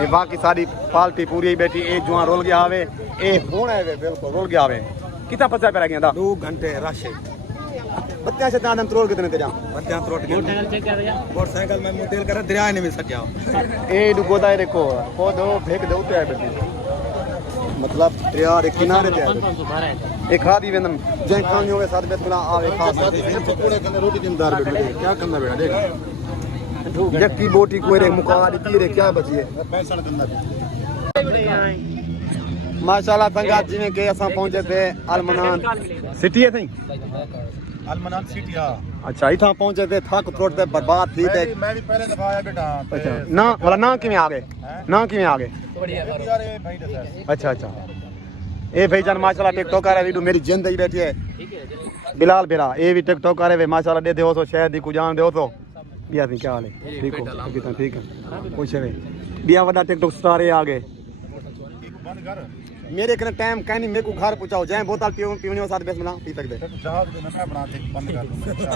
ਇਹ ਬਾਕੀ ਸਾਡੀ ਪਾਲਟੀ ਪੂਰੀ ਬੈਠੀ ਇਹ ਜੁਆ ਰੁਲ ਗਿਆ ਹੋਵੇ ਇਹ ਹੁਣ ਹੈ ਵੇ ਬਿਲਕੁਲ ਰੁਲ ਗਿਆ ਹੋਵੇ ਕਿਤਾ ਫਸਾ ਪੈ ਗਿਆ ਦਾ 2 घंटे रश है ਬੱਤਿਆਂ ਸੇ ਤਾਂ ਤਰੋਲ ਕਿਤਨੇ ਤੇ ਜਾ बच्चा त्रोट के मोटरसाइकिल में मुतेल कर दरिया ने भी सटिया ਇਹ ਡੁਗੋਦਾ ਇਹ ਦੇਖੋ ਖੁਦ ਉਹ ਫੇਕ ਦੇ ਉੱਤੇ ਆ ਬੈਠੀ ਮਤਲਬ ਦਰਿਆ ਦੇ ਕਿਨਾਰੇ ਤੇ ਆ ਇਹ ਖਾਦੀ ਵੇਂਦਮ ਜੈ ਖਾਣੀ ਹੋਵੇ ਸਾਥ ਵਿੱਚ ਬਣਾ ਆਵੇ ਖਾ पकोड़े कने रोटी जिंदार बेटा क्या करना बेटा देख जक्की बोटी कोरे मुका दी रे क्या बची है पैसा करना माशाल्लाह संगात जिवें के असां पहुंचे थे अलमनान सिटी है थई अलमनान सिटी हां अच्छा इथा पहुंचे थे थक त्रोट ते बर्बाद थी ते मैं भी पहले दफा आया बेटा अच्छा ना वाला ना किवें आ गए ना किवें आ गए यार ये भाई दसा अच्छा अच्छा ए भाईजान माशाल्लाह टिकटॉक कर वीडियो मेरी जिंद ही बैठी है बिलाल बेरा ए भी टिकटॉक करे वे माशाल्लाह दे हो सो शहर दी को जान दे हो तो बिया थी क्या हाल है ठीक हो कितना ठीक है खुश है बिया वडा टिकटॉक स्टार आ गए बंद कर मेरे कने टाइम कहनी मेरे को घर पहुंचाओ जाए बोतल पीवनी हो साथ बेस मिला पी सकते जहाज को मैं बना दे बंद कर दूंगा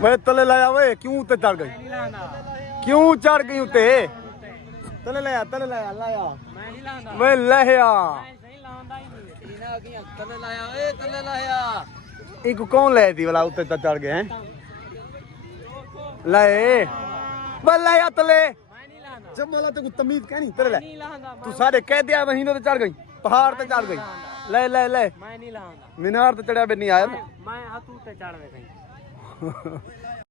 वे तले लाया वे क्यों उते चढ़ गई क्यों चढ़ गई उते तले लाया लाया मैं नहीं लांदा वे लहया सही लांदा ही नहीं इना की तले लाया ए तले लाया एक कौन ले दी वाला उते चढ़ गए हैं लाए वे लाया तले मैं नहीं लांदा जब वाला ते को तमीज कहनी तले ले नहीं लांदा तू सारे कह दिया महीनों ते चढ़ गई पहाड़ ते चढ़ गई ले ले ले मैं नहीं लांदा मीनार ते चढ़या भी नहीं आया मैं हाथू ते चढ़ वे